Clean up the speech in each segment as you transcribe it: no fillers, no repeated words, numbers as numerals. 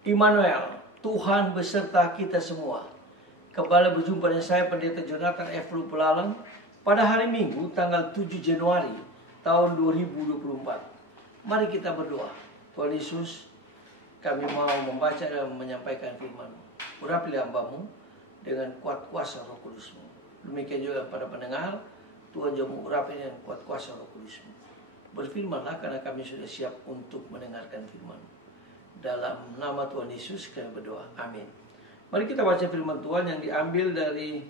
Immanuel, Tuhan beserta kita semua. Kembali berjumpa dengan saya Pendeta Jonathan F. Pelalang pada hari Minggu tanggal 7 Januari tahun 2024. Mari kita berdoa. Tuhan Yesus, kami mau membaca dan menyampaikan firman-Mu. Urapilah hamba-Mu dengan kuat kuasa Roh Kudus-Mu. Demikian juga pada pendengar, Tuhan juga mengurapi dengan kuat kuasa Roh Kudus-Mu. Berfirmanlah karena kami sudah siap untuk mendengarkan firman-Mu. Dalam nama Tuhan Yesus kami berdoa. Amin. Mari kita baca firman Tuhan yang diambil dari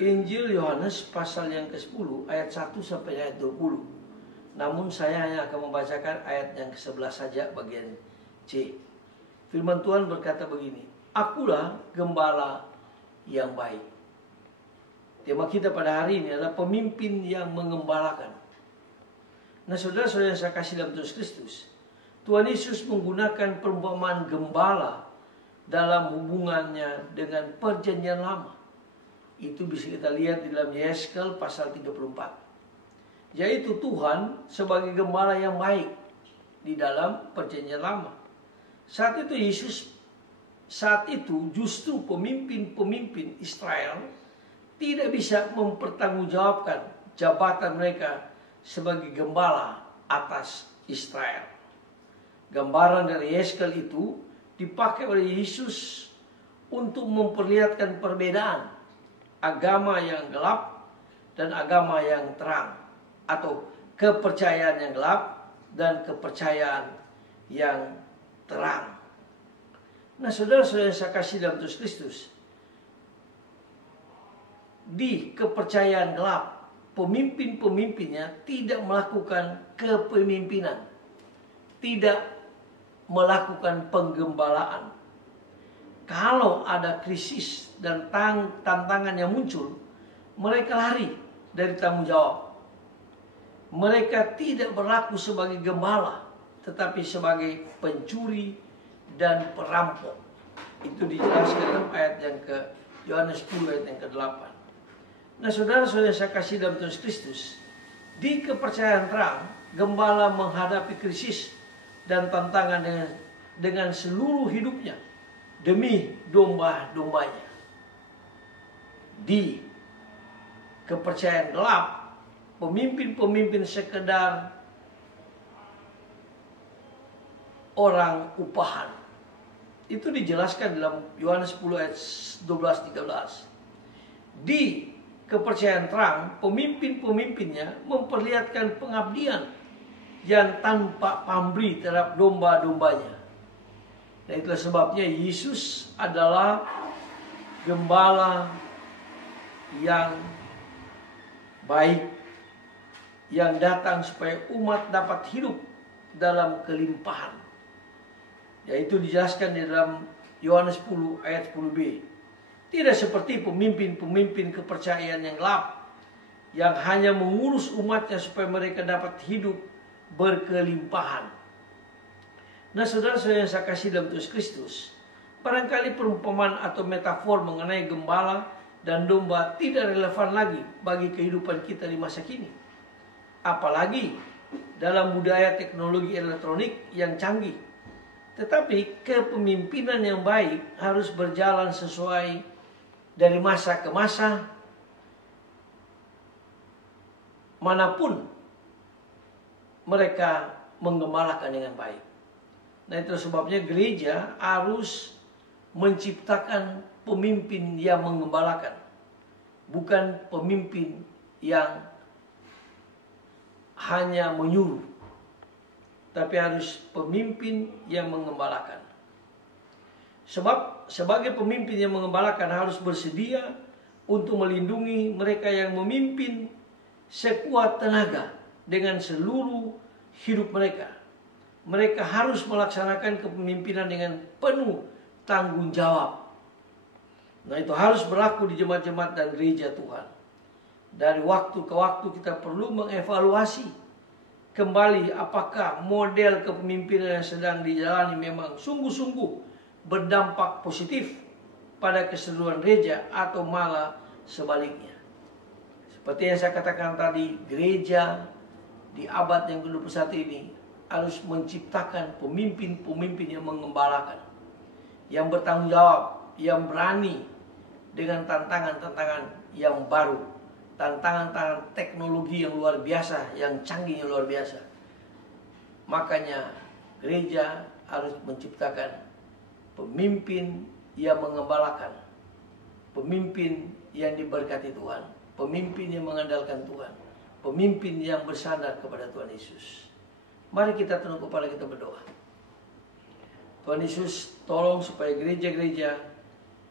Injil Yohanes pasal yang ke-10 ayat 1 sampai ayat 20. Namun saya hanya akan membacakan ayat yang ke-11 saja bagian C. Firman Tuhan berkata begini, Akulah gembala yang baik. Tema kita pada hari ini adalah pemimpin yang mengembalakan. Nah, saudara-saudara yang saya kasih dalam Tuhan Kristus, Tuhan Yesus menggunakan perumpamaan gembala dalam hubungannya dengan perjanjian lama. Itu bisa kita lihat di dalam Yeskel pasal 34. Yaitu Tuhan sebagai gembala yang baik di dalam perjanjian lama. Saat itu justru pemimpin-pemimpin Israel tidak bisa mempertanggungjawabkan jabatan mereka sebagai gembala atas Israel. Gambaran dari Yeskel itu dipakai oleh Yesus untuk memperlihatkan perbedaan agama yang gelap dan agama yang terang, atau kepercayaan yang gelap dan kepercayaan yang terang. Nah, saudara-saudara yang saya kasih dalam Tuhan Kristus, di kepercayaan gelap, pemimpin-pemimpinnya tidak melakukan kepemimpinan, tidak melakukan penggembalaan. Kalau ada krisis dan tantangan yang muncul, mereka lari dari tanggung jawab. Mereka tidak berlaku sebagai gembala, tetapi sebagai pencuri dan perampok. Itu dijelaskan dalam ayat yang ke Yohanes 10 ayat yang ke-8. Nah, saudara-saudara saya kasih dalam Tuhan Kristus, di kepercayaan terang, gembala menghadapi krisis dan tantangan dengan seluruh hidupnya demi domba-dombanya. Di kepercayaan gelap, pemimpin-pemimpin sekedar orang upahan. Itu dijelaskan dalam Yohanes 10 ayat 12-13. Di kepercayaan terang, pemimpin-pemimpinnya memperlihatkan pengabdian yang tanpa pamrih terhadap domba-dombanya. Dan itulah sebabnya Yesus adalah gembala yang baik, yang datang supaya umat dapat hidup dalam kelimpahan. Yaitu dijelaskan di dalam Yohanes 10 ayat 10b. Tidak seperti pemimpin-pemimpin kepercayaan yang gelap, yang hanya mengurus umatnya supaya mereka dapat hidup berkelimpahan. Nah, saudara-saudara yang saya kasih dalam Tuhan Kristus, barangkali perumpamaan atau metafor mengenai gembala dan domba tidak relevan lagi bagi kehidupan kita di masa kini. Apalagi dalam budaya teknologi elektronik yang canggih. Tetapi kepemimpinan yang baik harus berjalan sesuai dari masa ke masa, manapun mereka menggembalakan dengan baik. Nah, itu sebabnya gereja harus menciptakan pemimpin yang menggembalakan, bukan pemimpin yang hanya menyuruh, tapi harus pemimpin yang menggembalakan. Sebab sebagai pemimpin yang menggembalakan harus bersedia untuk melindungi mereka yang memimpin sekuat tenaga dengan seluruh hidup mereka. Mereka harus melaksanakan kepemimpinan dengan penuh tanggung jawab. Nah, itu harus berlaku di jemaat-jemaat dan gereja Tuhan. Dari waktu ke waktu kita perlu mengevaluasi kembali apakah model kepemimpinan yang sedang dijalani memang sungguh-sungguh berdampak positif pada keseluruhan gereja atau malah sebaliknya. Seperti yang saya katakan tadi, gereja di abad yang ke-21 ini harus menciptakan pemimpin-pemimpin yang mengembalakan. yang bertanggung jawab, yang berani dengan tantangan-tantangan yang baru, tantangan-tantangan teknologi yang luar biasa, yang canggih, yang luar biasa. Makanya gereja harus menciptakan pemimpin yang mengembalakan, pemimpin yang diberkati Tuhan, pemimpin yang mengandalkan Tuhan, pemimpin yang bersandar kepada Tuhan Yesus. Mari kita tunduk kepala, kita berdoa. Tuhan Yesus, tolong supaya gereja-gereja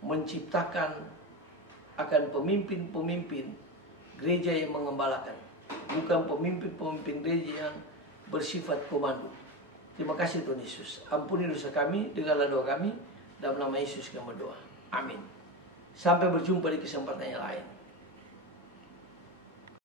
menciptakan akan pemimpin-pemimpin gereja yang mengembalakan, bukan pemimpin-pemimpin gereja yang bersifat komando. Terima kasih Tuhan Yesus. Ampuni dosa kami, dengarlah doa kami. Dalam nama Yesus kami berdoa. Amin. Sampai berjumpa di kesempatan yang lain.